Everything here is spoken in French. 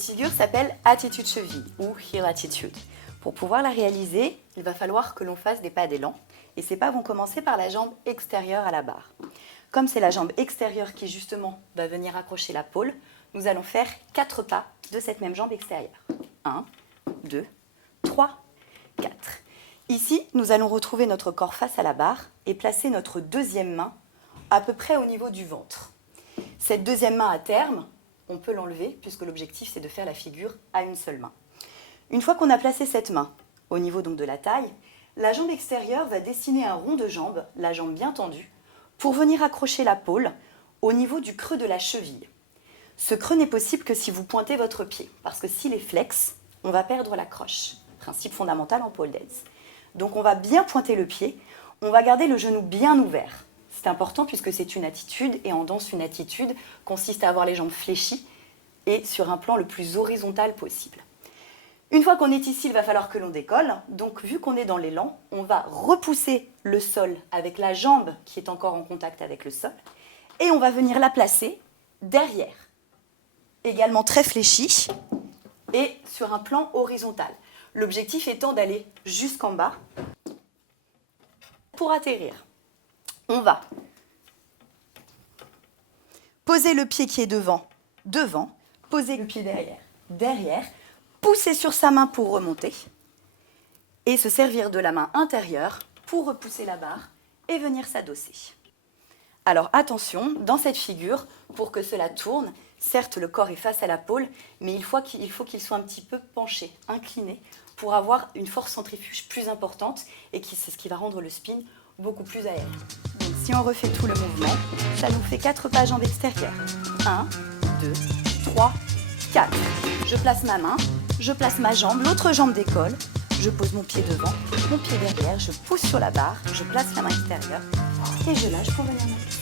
Cette figure s'appelle attitude cheville ou heel attitude. Pour pouvoir la réaliser, il va falloir que l'on fasse des pas d'élan. Et ces pas vont commencer par la jambe extérieure à la barre. Comme c'est la jambe extérieure qui justement va venir accrocher la pôle, nous allons faire 4 pas de cette même jambe extérieure. 1, 2, 3, 4. Ici, nous allons retrouver notre corps face à la barre et placer notre deuxième main à peu près au niveau du ventre. Cette deuxième main à terme, on peut l'enlever puisque l'objectif c'est de faire la figure à une seule main. Une fois qu'on a placé cette main au niveau donc de la taille, la jambe extérieure va dessiner un rond de jambe, la jambe bien tendue, pour venir accrocher la pôle au niveau du creux de la cheville. Ce creux n'est possible que si vous pointez votre pied, parce que s'il est flex, on va perdre l'accroche. Principe fondamental en pole dance. Donc on va bien pointer le pied, on va garder le genou bien ouvert. C'est important puisque c'est une attitude, et en danse, une attitude consiste à avoir les jambes fléchies et sur un plan le plus horizontal possible. Une fois qu'on est ici, il va falloir que l'on décolle. Donc, vu qu'on est dans l'élan, on va repousser le sol avec la jambe qui est encore en contact avec le sol. Et on va venir la placer derrière. Également très fléchie et sur un plan horizontal. L'objectif étant d'aller jusqu'en bas pour atterrir. On va poser le pied qui est devant, devant. Poser le pied derrière, derrière. Pousser sur sa main pour remonter et se servir de la main intérieure pour repousser la barre et venir s'adosser. Alors attention, dans cette figure, pour que cela tourne, certes le corps est face à la pôle, mais il faut qu'il soit un petit peu penché, incliné, pour avoir une force centrifuge plus importante et c'est ce qui va rendre le spin beaucoup plus aérien. Donc si on refait tout le mouvement, ça nous fait 4 pas jambes extérieures. 1, 2, 3, 4. Je place ma main, je place ma jambe, l'autre jambe décolle, je pose mon pied devant, mon pied derrière, je pousse sur la barre, je place la main extérieure et je lâche pour venir m'appuyer.